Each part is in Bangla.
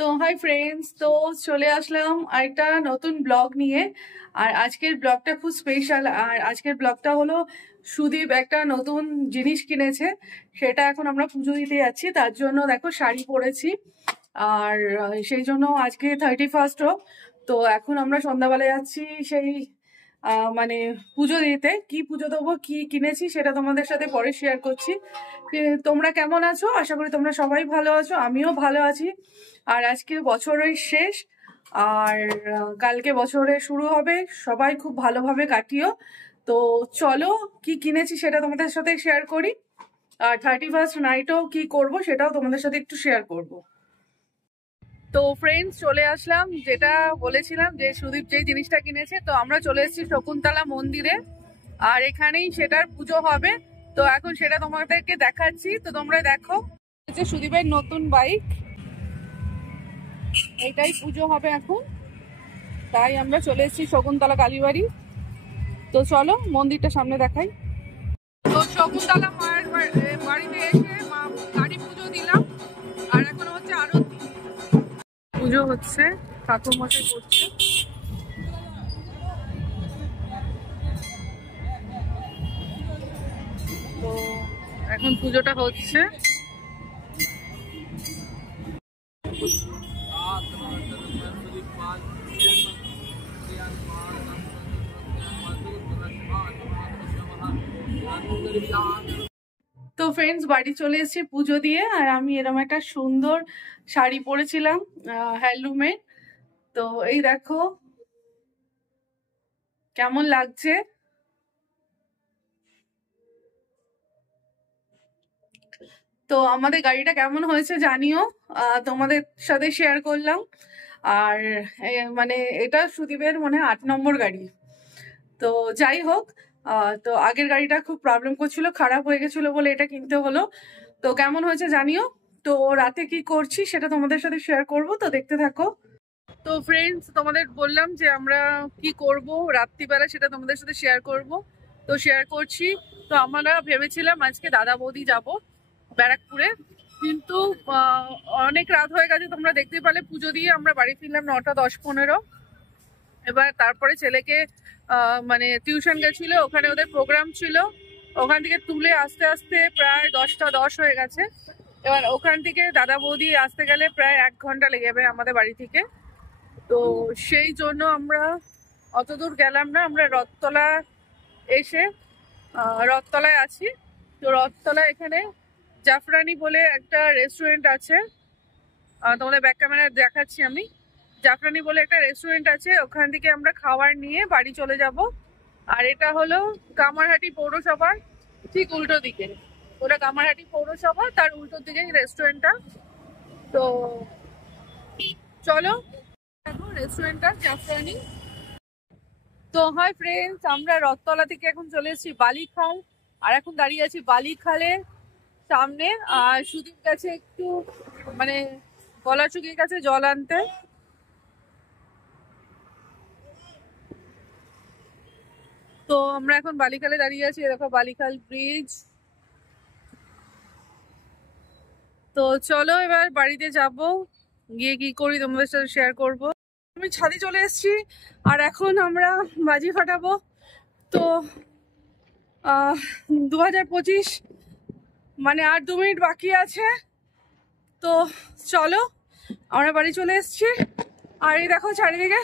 তো হাই ফ্রেন্ডস, তো চলে আসলাম আরেকটা নতুন ব্লগ নিয়ে। আর আজকের ব্লগটা খুব স্পেশাল। আর আজকের ব্লগটা হলো সুদীপ একটা নতুন জিনিস কিনেছে, সেটা এখন আমরা পুজো দিতে যাচ্ছি। তার জন্য দেখো শাড়ি পরেছি। আর সেই জন্য আজকে 31st। তো এখন আমরা সন্ধ্যাবেলা যাচ্ছি সেই মানে পুজো দিতে। কি পুজো দেবো, কি কিনেছি সেটা তোমাদের সাথে পরে শেয়ার করছি। তোমরা কেমন আছো? আশা করি তোমরা সবাই ভালো আছো, আমিও ভালো আছি। আর আজকে বছরের শেষ, আর কালকে বছরে শুরু হবে। সবাই খুব ভালোভাবে কাটিও। তো চলো কি কিনেছি সেটা তোমাদের সাথে শেয়ার করি। আর 31st নাইটও কি করব সেটাও তোমাদের সাথে একটু শেয়ার করব। তো ফ্রেন্ডস, চলে আসলাম, যেটা বলেছিলাম যে সুদীপ যেই জিনিসটা কিনেছে। তো আমরা চলে এসেছি শকুন্তলা মন্দিরে, আর এখানেই সেটার পুজো হবে। তো এখন সেটা তোমাদেরকে দেখাচ্ছি, তো তোমরা দেখো। হচ্ছে সুদীপের নতুন বাইক, এটাই পুজো হবে এখন। তাই আমরা চলে এসেছি শকুন্তলা কালীবাড়ি। তো চলো মন্দিরটা সামনে দেখাই। তো শকুন্তলা মায়ের বাড়িতে এসে গাড়ি পুজো দিলাম। আর এখন হচ্ছে আরতি, পুজো হচ্ছে, ঠাকুর মশাই করছে। তো এখন পুজোটা হচ্ছে। তো ফ্রেন্ডস, বাড়ি চলে এসেছি পুজো দিয়ে। আর আমি এরকম একটা সুন্দর শাড়ি পরেছিলাম হ্যান্ডলুমের। তো এই দেখো কেমন লাগছে। তো আমাদের গাড়িটা কেমন হয়েছে জানিও, তোমাদের সাথে শেয়ার করলাম। আর মানে এটা সুদীপের মনে হয় 8 নম্বর গাড়ি। তো যাই হোক, তো আগের গাড়িটা খুব প্রবলেম করছিল, খারাপ হয়ে গেছিল বলে এটা কিনতে হলো। তো কেমন হয়েছে জানিও। তো রাতে কি করছি সেটা তোমাদের সাথে শেয়ার করব, তো দেখতে থাকো। তো ফ্রেন্ডস, তোমাদের বললাম যে আমরা কি করব রাত্রিবেলা, সেটা তোমাদের সাথে শেয়ার করব। তো শেয়ার করছি। তো আমরা ভেবেছিলাম আজকে দাদা বৌদি যাব ব্যারাকপুরে, কিন্তু অনেক রাত হয়ে গেছে। তোমরা দেখতে পেলে পুজো দিয়ে আমরা বাড়ি ফিরলাম 9টা 10-15। এবার তারপরে ছেলেকে মানে টিউশন গেছিল, ওখানে ওদের প্রোগ্রাম ছিল। ওখান থেকে তুলে আসতে আসতে প্রায় 10টা 10 হয়ে গেছে। এবার ওখান থেকে দাদা বৌদি আসতে গেলে প্রায় 1 ঘন্টা লেগে যাবে আমাদের বাড়ি থেকে। তো সেই জন্য আমরা অত দূর গেলাম না। আমরা রথতলা এসে রথতলায় আছি। তো রথতলা এখানে জাফরানি বলে একটা রেস্টুরেন্ট আছে, তোমাদের ব্যাক ক্যামেরায় দেখাচ্ছি আমি। জাফরানি বলে একটা রেস্টুরেন্ট আছে, ওখান থেকে আমরা খাবার নিয়ে বাড়ি চলে যাব। আর এটা হলো কামারহাটি পৌরসভার ঠিক উল্টো দিকে। ওটা কামারহাটি পৌরসভা, তার উল্টো দিকে রেস্টুরেন্টটা। তো চলো দেখো রেস্টুরেন্টটা জাফরানি। তো হাই ফ্রেন্ডস, আমরা রথতলা থেকে এখন চলে এসেছি বালিখাল। আর এখন দাঁড়িয়ে আছি বালিখালের সামনে। আর সুদীপ গেছে একটু মানে গলা শুকিয়ে গেছে জল আনতে। তো আমরা এখন বালিখালে দাঁড়িয়ে আছি, দেখো বালিখাল ব্রিজ। তো চলো এবার বাড়িতে যাব, গিয়ে কি করি তোমাদের সাথে শেয়ার করব। আমি ছাদে চলে এসেছি, আর এখন আমরা বাজি ফাটাবো। তো 2025 মানে আর 2 মিনিট বাকি আছে। তো চলো, আমরা বাড়ি চলে এসেছি। আর এই দেখো চারিদিকে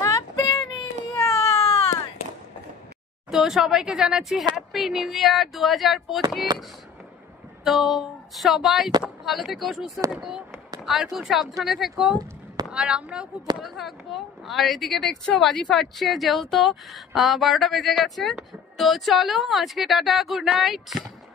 হ্যাপি নিউ ইয়ার। তো সবাইকে জানাচ্ছি হ্যাপি নিউ ইয়ার 2025। তো সবাই খুব ভালো থেকো, সুস্থ থেকো, আর খুব সাবধানে থেকো। আর আমরাও খুব ভালো থাকবো। আর এদিকে দেখছো বাজি ফাটছে, যেহেতু 12টা বেজে গেছে। তো চলো আজকে টাটা, গুড নাইট।